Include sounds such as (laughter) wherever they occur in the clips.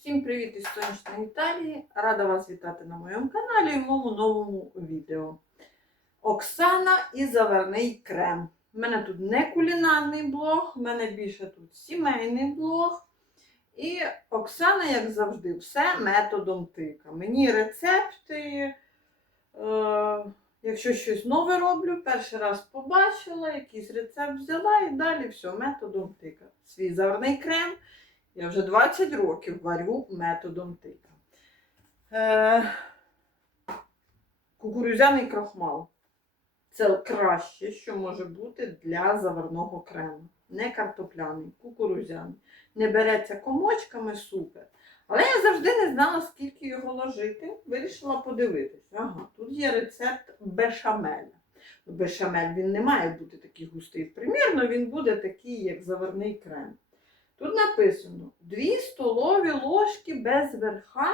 Всім привіт із сонячної Італії! Рада вас вітати на моєму каналі і в моєму новому відео. Оксана і заварний крем. У мене тут не кулінарний блог, у мене більше тут сімейний блог. І Оксана, як завжди, все методом тика. Мені рецепти. Е, якщо щось нове роблю, перший раз побачила, якийсь рецепт взяла і далі все методом тика. Свій заварний крем. Я вже 20 років варю методом тика. Е, кукурудзяний крахмал. Це краще, що може бути для заварного крему. Не картопляний, кукурудзяний. Не береться комочками супер. Але я завжди не знала, скільки його ложити. Вирішила подивитись. Ага, тут є рецепт бешамеля. Бешамель він не має бути такий густий. Примірно він буде такий, як заварний крем. Тут написано 2 столові ложки без верха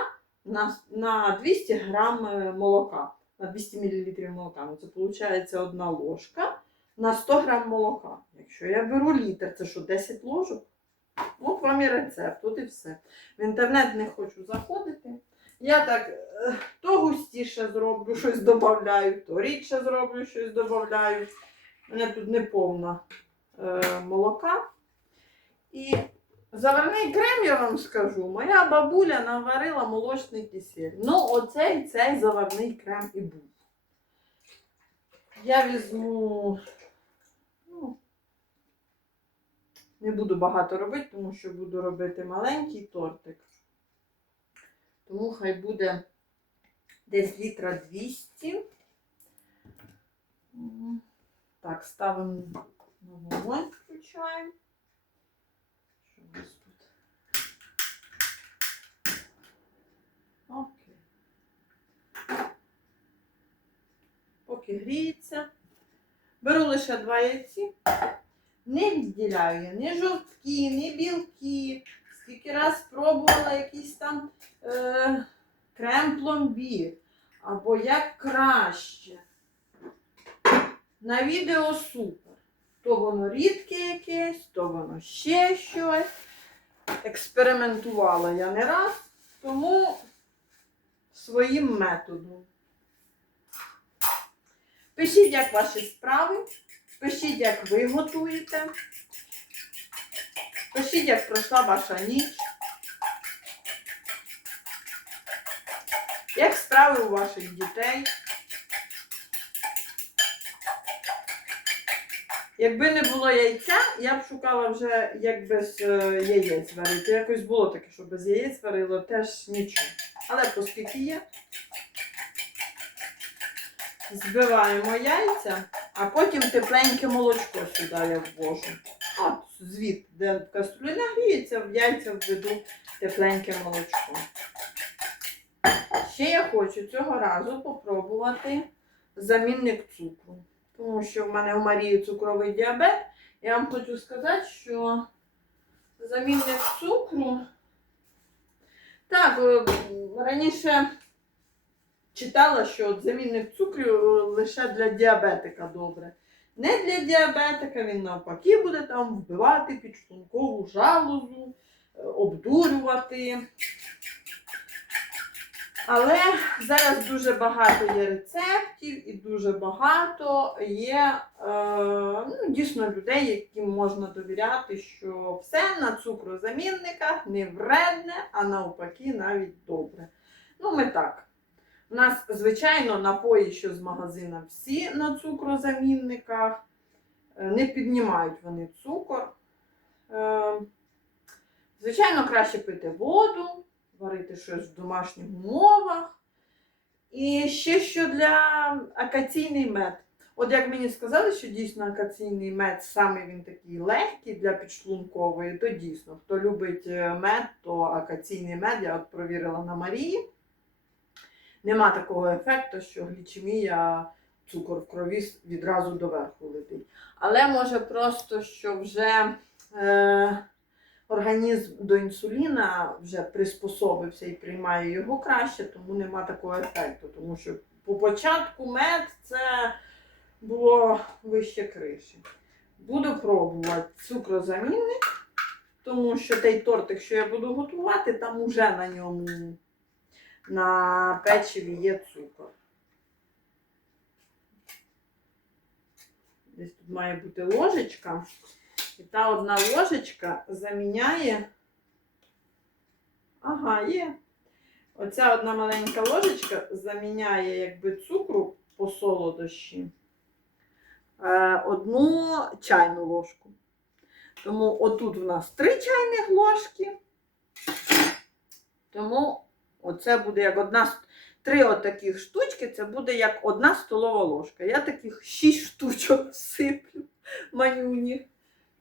на, на 200 грам е, молока. На 200 мл молока. Ну, це виходить одна ложка на 100 грам молока. Якщо я беру літр, це що, 10 ложок? От вам і рецепт, от і все. В інтернет не хочу заходити. Я так е, то густіше зроблю, щось додаю, то рідше зроблю, щось додаю. У мене тут не повна е, молока. І заварний крем, я вам скажу, моя бабуля наварила молочний кисель. Ну, оцей цей заварний крем і був. Я візьму. Ну, не буду багато робити, тому що буду робити маленький тортик. Тому хай буде десь літра 200. Так, ставимо на вогонь, включаємо. Тут? Окей. Поки гріється. Беру лише два яйці. Не відділяю я ні жовтки, ні білки. Скільки раз пробувала якийсь там е, крем пломбір. Або як краще. На відео супер. То воно рідке якесь, то воно ще щось. Експериментувала я не раз, тому своїм методом. Пишіть, як ваші справи. Пишіть, як ви готуєте. Пишіть, як пройшла ваша ніч. Як справи у ваших дітей. Якби не було яйця, я б шукала вже як без е, яєць варити. Якось було таке, що без яєць варило теж нічого. Але оскільки є, збиваємо яйця, а потім тепленьке молочко сюди я ввожу. От звідти, де кастрюля нагріється, в яйця введу тепленьке молочко. Ще я хочу цього разу попробувати замінник цукру. Тому що в мене у Марії цукровий діабет. Я вам хочу сказати, що замінник цукру. Так, е, раніше читала, що замінник цукру лише для діабетика добре. Не для діабетика, він навпаки буде там вбивати підшлункову жалузу, е, обдурювати. Але зараз дуже багато є рецептів і дуже багато є е, ну, дійсно людей, яким можна довіряти, що все на цукрозамінниках не вредне, а навпаки навіть добре. Ну, ми так. У нас, звичайно, напої, що з магазина, всі на цукрозамінниках. Е, Не піднімають вони цукор. Е, Звичайно, краще пити воду, варити щось в домашніх умовах. І ще що для акаційний мед. От як мені сказали, що дійсно акаційний мед саме він такий легкий для підшлункової, то дійсно, хто любить е, мед, то акаційний мед, я от провірила на Марії. Нема такого ефекту, що глічемія, цукор в крові відразу доверху летить. Але може просто, що вже е, організм до інсуліна вже приспособився і приймає його краще, тому нема такого ефекту. Тому що по початку мед це було вище криші. Буду пробувати цукрозамінник. тому що той тортик, що я буду готувати, там уже на ньому на печиві є цукор. Десь тут має бути ложечка. І та одна ложечка заміняє. Ага, є. Оця одна маленька ложечка заміняє якби цукру по солодощі. е, Одну чайну ложку. Тому отут в нас три чайних ложки. Тому оце буде як одна три отаких штучки, це буде як одна столова ложка. Я таких шість штучок всиплю манюні.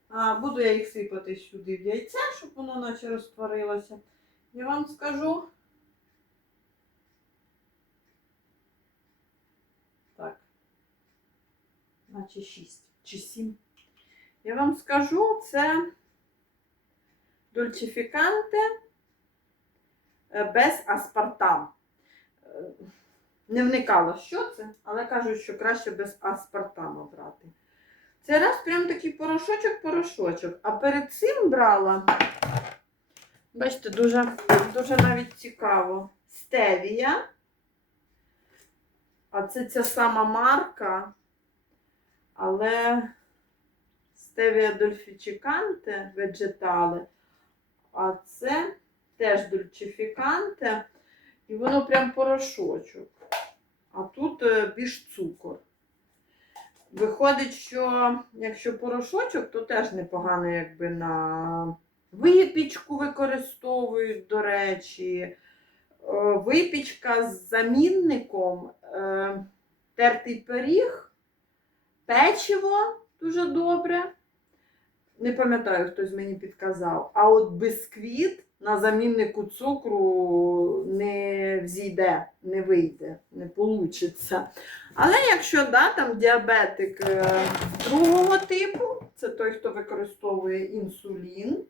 А, буду я їх сипати сюди в яйце, щоб воно наче розтворилося. Я вам скажу. Так. Наче 6 чи 7. Я вам скажу, це дольчифіканте без аспартам. Е, Не вникала, що це, але кажуть, що краще без аспартаму брати. Це раз прям такий порошочок-порошочок. А перед цим брала, бачите, дуже, дуже навіть цікаво. Стевія. А це ця сама марка, але Стевія дольфічіканте vegetale, а це теж дольчифіканте, і воно прям порошочок. А тут е, більш цукор. Виходить, що якщо порошочок, то теж непогано якби на випічку використовують, до речі. Е, Випічка з замінником, е, тертий пиріг, печиво дуже добре. Не пам'ятаю, хтось мені підказав. А от бисквіт на заміннику цукру не взійде, не вийде, не вийде. Але якщо да, там діабетик е, другого типу, це той, хто використовує інсулін,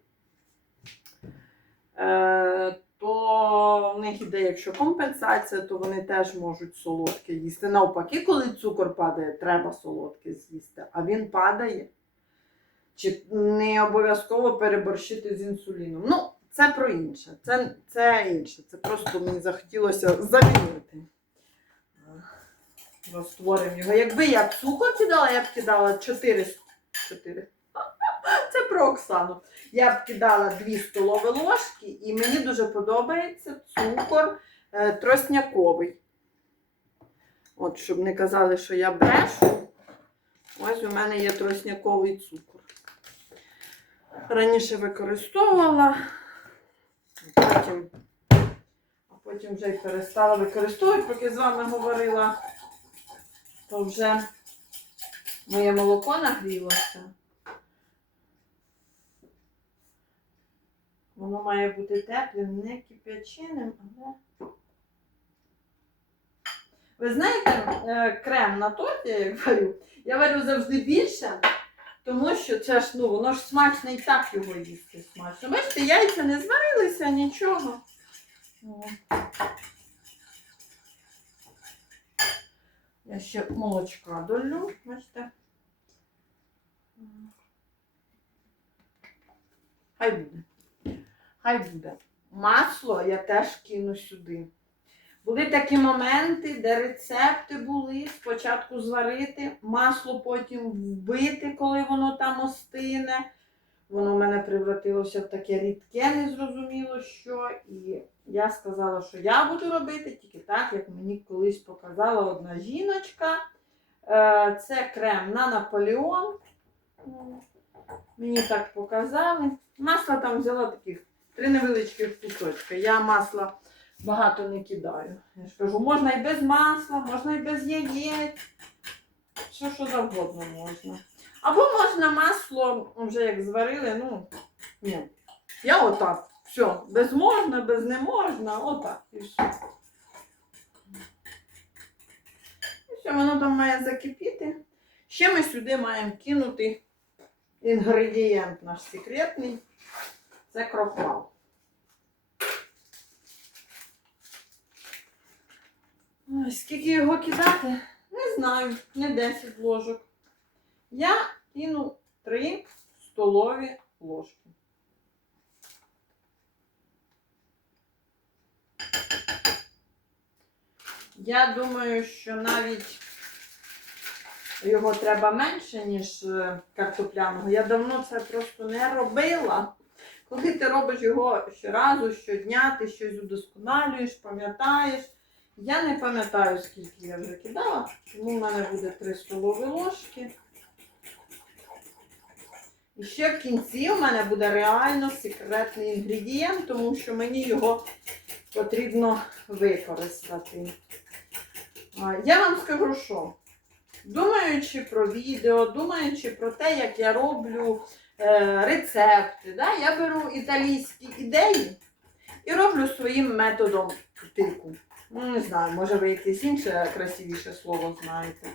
е, то в них іде, якщо компенсація, то вони теж можуть солодке їсти. Навпаки, коли цукор падає, треба солодке з'їсти, а він падає. Чи не обов'язково переборщити з інсуліном. Ну, це про інше. Це, це інше. Це просто мені захотілося замінити. Розтворимо його. Якби я цукор кидала, я б кидала 4. 4. (laughs) Це про Оксану. Я б кидала 2 столові ложки, і мені дуже подобається цукор е, тросняковий. От, щоб не казали, що я брешу. Ось у мене є тросняковий цукор. Раніше використовувала, потім, а потім вже й перестала використовувати, поки з вами говорила, то вже моє молоко нагрілося. Воно має бути теплим, не кип'яченим, але. Ви знаєте, е, крем на торт, я варю, я варю завжди більше, тому що це ж, ну, воно ж смачно і так його їсти смачно. Бачите, яйця не зварилися, нічого. Я ще молочка долю, бачите. Хай буде. Хай буде. Масло я теж кину сюди. Були такі моменти, де рецепти були спочатку зварити, масло потім вбити, коли воно там остине. Воно в мене превратилося в таке рідке, незрозуміло що. І я сказала, що я буду робити тільки так, як мені колись показала одна жіночка. Е, Це крем на Наполеон. Мені так показали. Масло там взяла таких три невеличких кусочки. Я масла багато не кидаю. Я ж кажу, можна і без масла, можна і без яєць. Що що завгодно можна. Або можна масло, вже як зварили, ну, ні. Я отак. Все, без можна, без не можна, отак. І все. Все, воно там має закипіти. Ще ми сюди маємо кинути інгредієнт наш секретний. Це крохмал. Ой, скільки його кидати? Не знаю, не 10 ложок. Я кину 3 столові ложки. Я думаю, що навіть його треба менше, ніж е, картопляного. Я давно це просто не робила. Коли ти робиш його щоразу, щодня, ти щось удосконалюєш, пам'ятаєш, я не пам'ятаю, скільки я вже кидала, тому в мене буде 3 столові ложки. І ще в кінці у мене буде реально секретний інгредієнт, тому що мені його потрібно використати. Я вам скажу, що думаючи про відео, думаючи про те, як я роблю е, рецепти, да, я беру італійські ідеї і роблю своїм методом тику. Ну, не знаю, може ви якесь інше красивіше слово знаєте.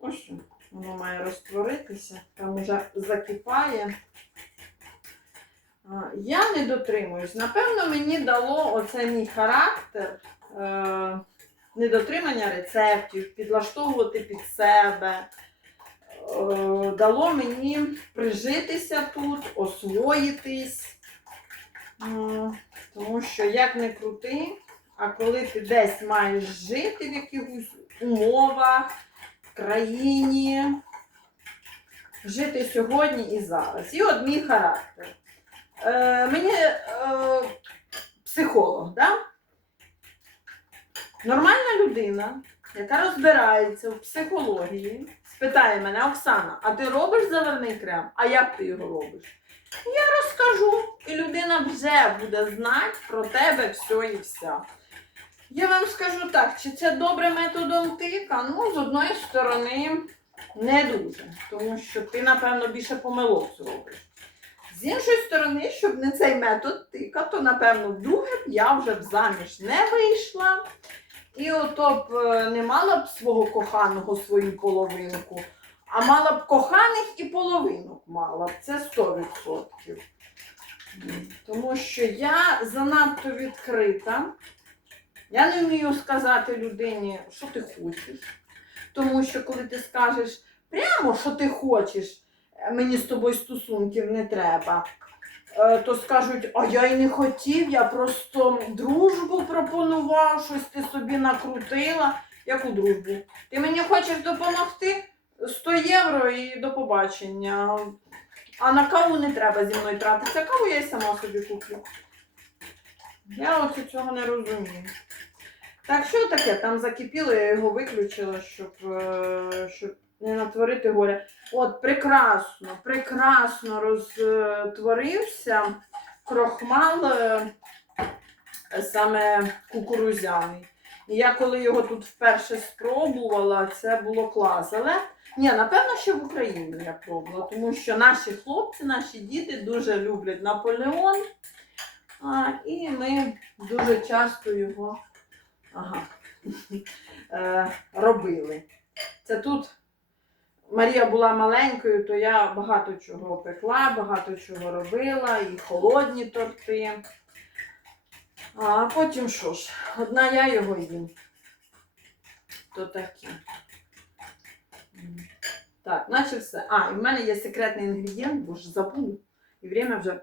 Ось що, воно має розтворитися, там уже закипає. Я не дотримуюсь. Напевно, мені дало оце мій характер е, недотримання рецептів, підлаштовувати під себе. Е, дало мені прижитися тут, освоїтись. Тому що як не крути, а коли ти десь маєш жити в якихось умовах, в країні, жити сьогодні і зараз. І от мій характер. Е, мені е, психолог, да? нормальна людина, яка розбирається в психології, спитає мене, Оксана, а ти робиш заварний крем? А як ти його робиш? Я розкажу, і людина вже буде знати про тебе все і вся. Я вам скажу так, чи це добре методом тика? Ну, з одної сторони, не дуже, тому що ти, напевно, більше помилок зробиш. З іншої сторони, щоб не цей метод тика, то, напевно, вдруге б я вже б заміж не вийшла. І ото б е, не мала б свого коханого свою половинку, а мала б коханих і половинок мала б. Це 100%. Тому що я занадто відкрита. Я не вмію сказати людині, що ти хочеш. Тому що коли ти скажеш прямо, що ти хочеш, «Е, мені з тобою стосунків не треба, е, то скажуть, а я й не хотів, я просто дружбу пропонував, щось ти собі накрутила. Яку дружбу? Ти мені хочеш допомогти? 100 євро і до побачення. А на каву не треба зі мною тратитися. Каву я й сама собі куплю. Я ось цього не розумію. Так, що таке? Там закипіло, я його виключила, щоб, е, щоб не натворити горя. От, прекрасно, прекрасно розтворився крохмал е, саме кукурузяний. І я коли його тут вперше спробувала, це було клас. Але ні, напевно, що в Україні я пробувала, тому що наші хлопці, наші діти дуже люблять Наполеон. А, і ми дуже часто його ага, (laughs) е, робили. Це тут Марія була маленькою, то я багато чого пекла, багато чого робила, і холодні торти. А потім що ж, одна я його їм. То таке. М. Так, наче все. А, і в мене є секретний інгредієнт, бо ж забув. І время вже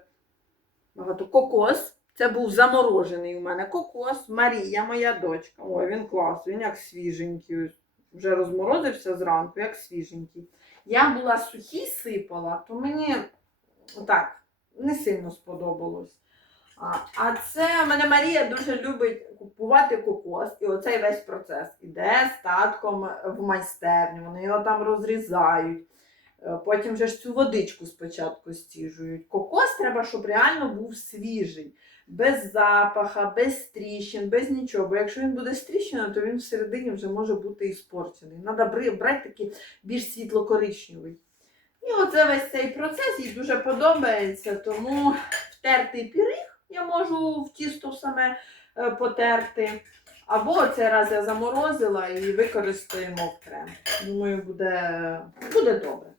багато. Кокос. Це був заморожений у мене кокос. Марія, моя дочка. Ой, він клас, він як свіженький. Вже розморозився зранку, як свіженький. Я була сухі сипала, то мені так не сильно сподобалось. А, а це мене Марія дуже любить купувати кокос, і оцей весь процес іде з татком в майстерню. Вони його там розрізають. Е, Потім вже ж цю водичку спочатку стіжують. Кокос треба, щоб реально був свіжий, без запаха, без тріщин, без нічого. Бо якщо він буде з тріщиною, то він всередині вже може бути іспорчений. Треба брати такий більш світло-коричневий. І оце весь цей процес їй дуже подобається, тому втертий піріг я можу в тісто саме е, потерти. Або цей раз я заморозила і використаємо в крем. Думаю, буде, буде добре.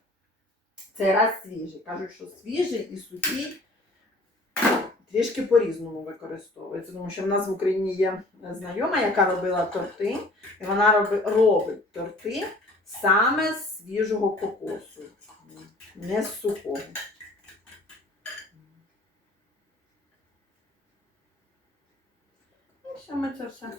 Цей раз свіжий. Кажуть, що свіжий і сухий трішки по-різному використовується. Тому що в нас в Україні є знайома, яка робила торти, і вона роби, робить торти саме з свіжого кокосу, не з сухого. Ну, і все це все.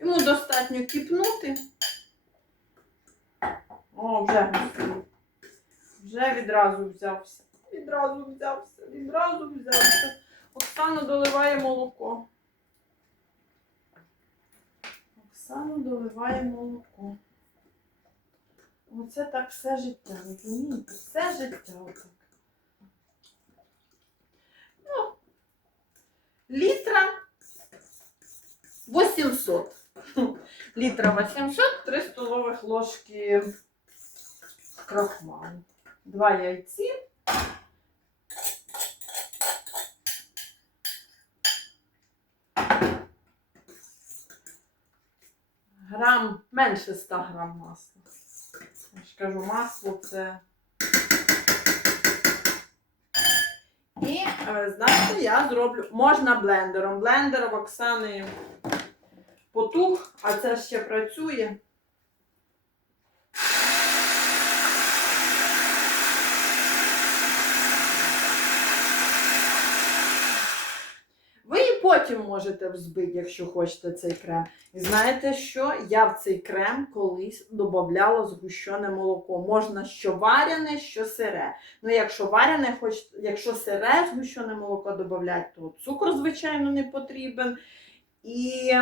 Йому достатньо кипнути. О, вже. Вже відразу взявся. Відразу взявся, відразу взявся. Оксана доливає молоко. Оксана доливає молоко. Оце так все життя, розумієте? Все життя отак. Ну, літра 800. Літра 800, 3 столових ложки крахмалу. Два яйці. Грам менше 100 грам масла. Я ж кажу, масло це. І е, знаєте, я зроблю. Можна блендером. Блендер в Оксани потух, а це ще працює. Ви і потім можете взбити, якщо хочете цей крем. І знаєте що? Я в цей крем колись додавала згущене молоко. Можна що варене, що сире. Ну, якщо варене, хоч, якщо сире згущене молоко додати, то цукор, звичайно, не потрібен. І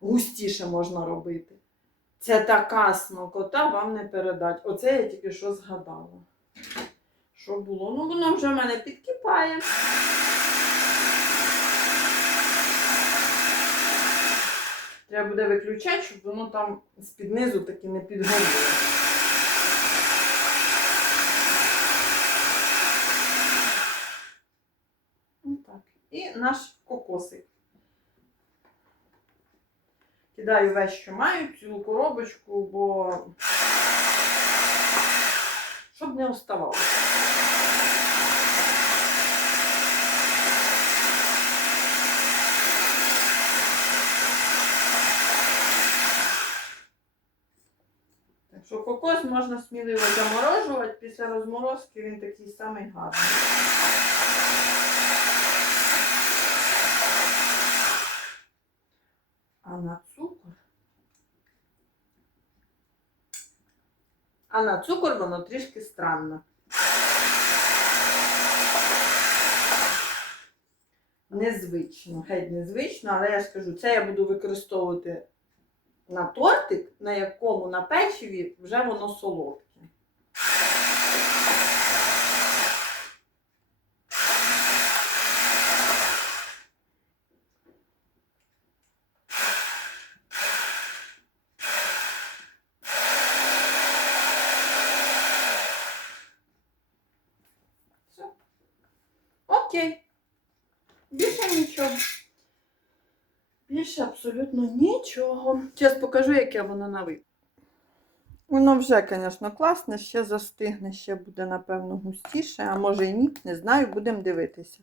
густіше можна робити. Це така смакота вам не передать. Оце я тільки що згадала. Що було? Ну, воно вже в мене підкипає. Треба буде виключати, щоб воно там з-під низу таки не підгоріло. І наш кокосик. Кидаю весь, що маю, цілу коробочку, бо щоб не оставалося. Так що кокос можна сміливо заморожувати. Після розморозки він такий самий гарний. А на цукор. А на цукор воно трішки странно. Незвично, геть незвично, але я ж кажу, це я буду використовувати на тортик, на якому на печиві вже воно солодке. Все. Окей. Більше нічого. Більше абсолютно нічого. Зараз покажу, яке воно на вид. Воно вже, звісно, класне, ще застигне, ще буде, напевно, густіше, а може і ні, не знаю, будемо дивитися.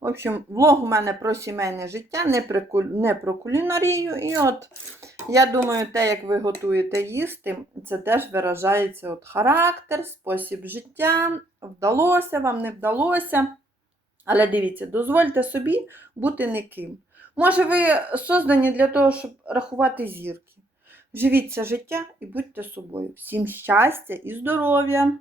В общем, влог у мене про сімейне життя, не про, куль- не про кулінарію. І от, я думаю, те, як ви готуєте їсти, це теж виражається от характер, спосіб життя, вдалося вам, не вдалося. Але дивіться, дозвольте собі бути никим. Може, ви создані для того, щоб рахувати зірки. Живіть це життя і будьте собою. Всім щастя і здоров'я!